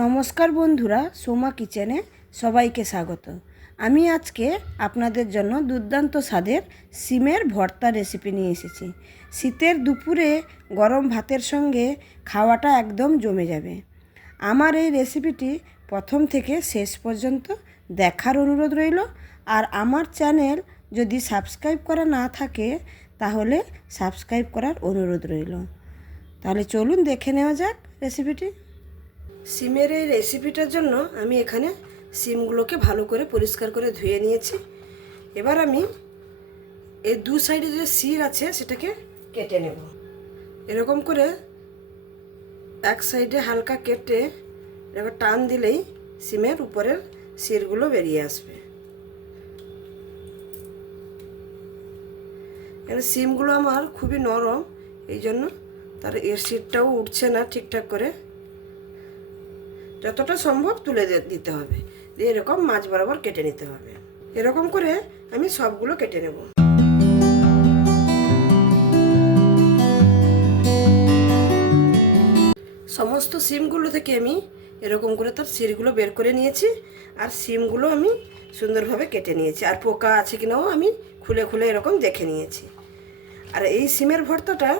নমস্কার বন্ধুরা, সোমা কিচেনে সবাইকে স্বাগত। আমি আজকে আপনাদের জন্য দুর্দান্ত স্বাদের সিমের ভর্তা রেসিপি নিয়ে এসেছি। শীতের দুপুরে গরম ভাতের সঙ্গে খাওয়াটা একদম জমে যাবে। আমার এই রেসিপিটি প্রথম থেকে শেষ পর্যন্ত দেখার অনুরোধ রইল। আর আমার চ্যানেল যদি সাবস্ক্রাইব করা না থাকে, তাহলে সাবস্ক্রাইব করার অনুরোধ রইল। তাহলে চলুন দেখে নেওয়া যাক রেসিপিটি। সিমের এই রেসিপিটার জন্য আমি এখানে সিমগুলোকে ভালো করে পরিষ্কার করে ধুয়ে নিয়েছি। এবার আমি এই দু সাইডে যে শির আছে, সেটাকে কেটে নেব। এরকম করে এক সাইডে হালকা কেটে এবার টান দিলেই সিমের উপরের শিরগুলো বেরিয়ে আসবে। এবার সিমগুলো আমার খুবই নরম, এই জন্য তার এর শিরটাও উঠছে না ঠিকঠাক করে। যতটা সম্ভব তুলে দিতে হবে। দিয়ে এরকম মাছ বরাবর কেটে নিতে হবে। এরকম করে আমি সবগুলো কেটে নেব। সমস্ত সিমগুলো থেকে আমি এরকম করে তার সিরগুলো বের করে নিয়েছি আর সিমগুলো আমি সুন্দরভাবে কেটে নিয়েছি। আর পোকা আছে কিনাও আমি খুলে খুলে এরকম দেখে নিয়েছি। আর এই সিমের ভর্তাটা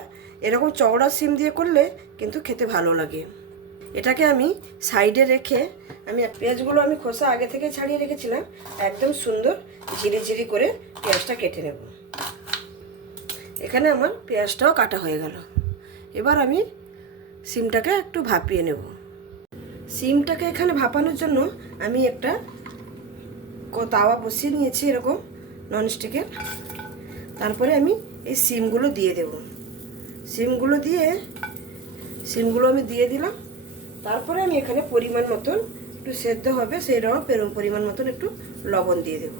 এরকম চওড়া সিম দিয়ে করলে কিন্তু খেতে ভালো লাগে। এটাকে আমি সাইডে রেখে আমি পেঁয়াজগুলো আমি খোসা আগে থেকে ছাড়িয়ে রেখেছিলাম, একদম সুন্দর ঝিরি ঝিরি করে পেঁয়াজটা কেটে নেব। এখানে আমার পেঁয়াজটাও কাটা হয়ে গেল। এবার আমি সিমটাকে একটু ভাপিয়ে নেব। সিমটাকে এখানে ভাপানোর জন্য আমি একটা তাওয়া বসিয়ে নিয়েছি এরকম ননস্টিকের তারপরে আমি এই সিমগুলো দিয়ে দেব। সিমগুলো দিয়ে, সিমগুলো আমি দিয়ে দিলাম। তারপরে আমি এখানে পরিমাণ মতন একটু সেদ্ধ হবে, সেই রকম পেরম পরিমাণ মতন একটু লবণ দিয়ে দেব।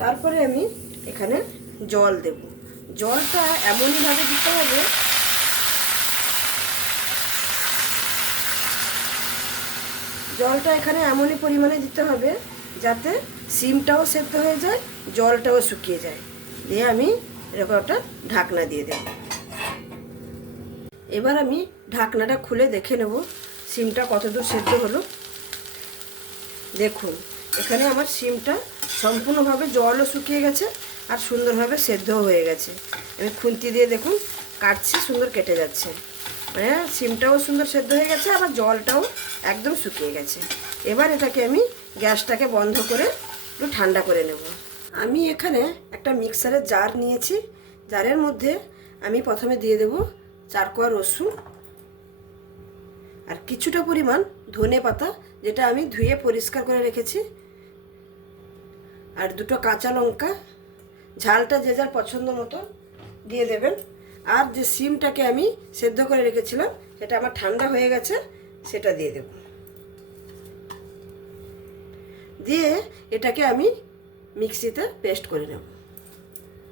তারপরে আমি এখানে জল দেব। জলটা এমনইভাবে দিতে হবে জলটা এখানে এমনই পরিমাণে দিতে হবে যাতে সিমটাও সেদ্ধ হয়ে যায়, জলটাও শুকিয়ে যায়। দিয়ে আমি এরকম একটা ঢাকনা দিয়ে দেব। এবার আমি ঢাকনাটা খুলে দেখে নেব, সিমটা কতদূর সেদ্ধ হলো। দেখুন, এখানে আমার সিমটা সম্পূর্ণভাবে জলও শুকিয়ে গেছে আর সুন্দরভাবে সেদ্ধও হয়ে গেছে। আমি খুন্তি দিয়ে দেখুন, কাটছি, সুন্দর কেটে যাচ্ছে। মানে সিমটাও সুন্দর সেদ্ধ হয়ে গেছে, আবার জলটাও একদম শুকিয়ে গেছে। এবার এটাকে আমি গ্যাসটাকে বন্ধ করে একটু ঠান্ডা করে নেব। আমি এখানে একটা মিক্সারের জার নিয়েছি। জারের মধ্যে আমি প্রথমে দিয়ে দেব চার কোয়া রসুন আর কিছুটা পরিমাণ ধনে পাতা, যেটা আমি ধুয়ে পরিষ্কার করে রেখেছি। আর দুটো কাঁচা লঙ্কা, ঝালটা যে যার পছন্দ মতো দিয়ে দেবেন। আর যে সিমটাকে আমি সেদ্ধ করে রেখেছিলাম, সেটা আমার ঠান্ডা হয়ে গেছে, সেটা দিয়ে দেব। দিয়ে এটাকে আমি মিক্সিতে পেস্ট করে নেব।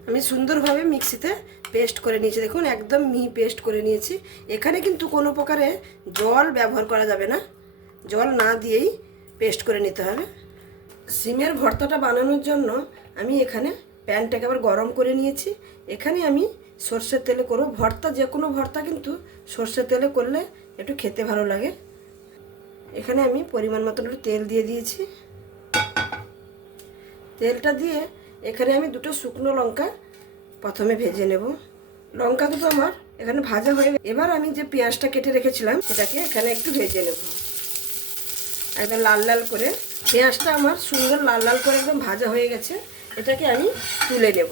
আমি সুন্দরভাবে মিক্সিতে পেস্ট করে নিয়েছি। দেখুন, একদম মিহি পেস্ট করে নিয়েছি। এখানে কিন্তু কোনো প্রকারে জল ব্যবহার করা যাবে না। জল না দিয়েই পেস্ট করে নিতে হবে। সিমের ভর্তাটা বানানোর জন্য আমি এখানে প্যানটাকে আবার গরম করে নিয়েছি। এখানে আমি সর্ষের তেলে করব। ভর্তা, যে কোনো ভর্তা কিন্তু সর্ষের তেলে করলে একটু খেতে ভালো লাগে। এখানে আমি পরিমাণ মতন একটু তেল দিয়ে দিয়েছি। তেলটা দিয়ে এখানে আমি দুটো শুকনো লঙ্কা প্রথমে ভেজে নেব। লঙ্কা দুটো আমার এখানে ভাজা হয়ে এবার আমি যে পেঁয়াজটা কেটে রেখেছিলাম, সেটাকে এখানে একটু ভেজে নেব। একদম লাল লাল করে। পেঁয়াজটা আমার সুন্দর লাল লাল করে একদম ভাজা হয়ে গেছে। এটাকে আমি তুলে নেব।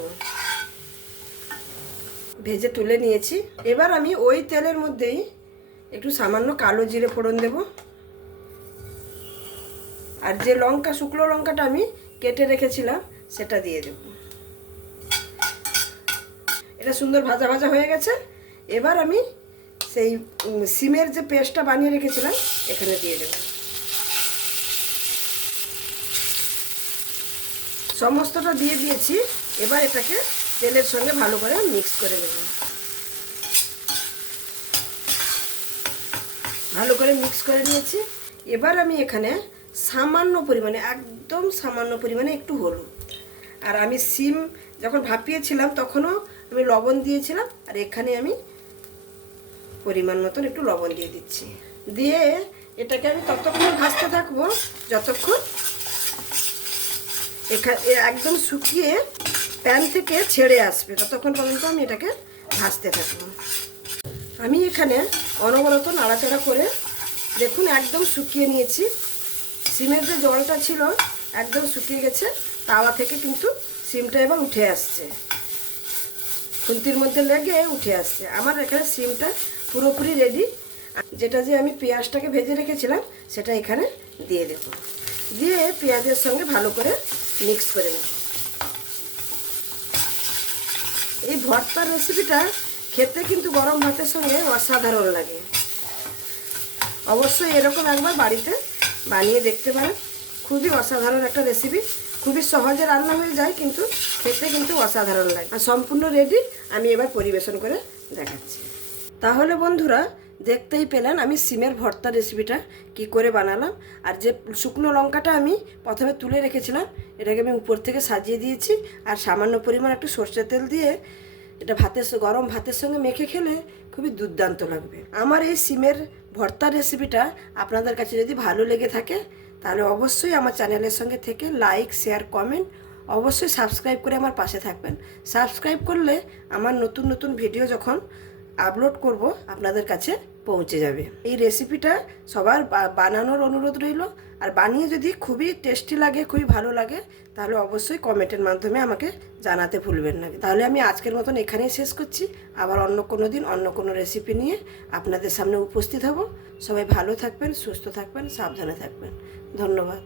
ভেজে তুলে নিয়েছি। এবার আমি ওই তেলের মধ্যেই একটু সামান্য কালো জিরে ফোড়ন দেব। আর যে লঙ্কা, শুকনো লঙ্কাটা আমি কেটে রেখেছিলাম সেটা দিয়ে দেব। এটা সুন্দর ভাজা ভাজা হয়ে গেছে। এবার আমি সেই সিমের যে পেস্টটা বানিয়ে রেখেছিলাম, এখানে দিয়ে দেব। সমস্তটা দিয়ে দিয়েছি। এবার এটাকে তেলের সঙ্গে ভালো করে মিক্স করে নেব। ভালো করে মিক্স করে নিয়েছি। এবার আমি এখানে সামান্য পরিমাণে, একদম সামান্য পরিমাণে একটু হলুদ। আর আমি সিম যখন ভাপিয়েছিলাম, তখনও আমি লবণ দিয়েছিলাম, আর এখানে আমি পরিমাণ মতন একটু লবণ দিয়ে দিচ্ছি। দিয়ে এটাকে আমি ততক্ষণ ভাজতে থাকব, যতক্ষণ এখানে একদম শুকিয়ে প্যান থেকে ছেড়ে আসবে, ততক্ষণ পর্যন্ত আমি এটাকে ভাজতে থাকব। আমি এখানে অনবরত নাড়াচাড়া করে, দেখুন একদম শুকিয়ে নিয়েছি। সিমের যে জলটা ছিল একদম শুকিয়ে গেছে, তাওয়া থেকে কিন্তু সিমটা এবার উঠে আসছে। খুন্তির মধ্যে লেগে উঠে আসছে। আমার এখানে সিমটা পুরোপুরি রেডি যেটা যে আমি পেঁয়াজটাকে ভেজে রেখেছিলাম, সেটা এখানে দিয়ে দেবো। দিয়ে পেঁয়াজের সঙ্গে ভালো করে মিক্স করে নেব। এই ভর্তার রেসিপিটা খেতে কিন্তু গরম ভাতের সঙ্গে অসাধারণ লাগে। অবশ্যই এরকম একবার বাড়িতে বানিয়ে দেখতে পারেন। খুবই অসাধারণ একটা রেসিপি খুবই সহজে রান্না হয়ে যায়, কিন্তু খেতে কিন্তু অসাধারণ লাগে। আর সম্পূর্ণ রেডি আমি এবার পরিবেশন করে দেখাচ্ছি। তাহলে বন্ধুরা, দেখতেই পেলেন আমি সিমের ভর্তা রেসিপিটা কি করে বানালাম। আর যে শুকনো লঙ্কাটা আমি প্রথমে তুলে রেখেছিলাম, এটাকে আমি উপর থেকে সাজিয়ে দিয়েছি। আর সামান্য পরিমাণ একটু সর্ষের তেল দিয়ে এটা ভাতের গরম ভাতের সঙ্গে মেখে খেলে খুবই দুর্দান্ত লাগবে। আমার এই সিমের ভর্তা রেসিপিটা আপনাদের কাছে যদি ভালো লেগে থাকে তাহলে অবশ্যই আমার চ্যানেলের সঙ্গে থেকে লাইক শেয়ার কমেন্ট অবশ্যই সাবস্ক্রাইব করে আমার পাশে থাকবেন। সাবস্ক্রাইব করলে আমার নতুন নতুন ভিডিও যখন আপলোড করব, আপনাদের কাছে পৌঁছে যাবে। এই রেসিপিটা সবার বানানোর অনুরোধ রইল। আর বানিয়ে যদি খুবই টেস্টি লাগে, খুবই ভালো লাগে, তাহলে অবশ্যই কমেন্টের মাধ্যমে আমাকে জানাতে ভুলবেন না। তাহলে আমি আজকের মতন এখানেই শেষ করছি। আবার অন্য কোনো দিন অন্য কোনো রেসিপি নিয়ে আপনাদের সামনে উপস্থিত হব। সবাই ভালো থাকবেন, সুস্থ থাকবেন, সাবধানে থাকবেন। ধন্যবাদ।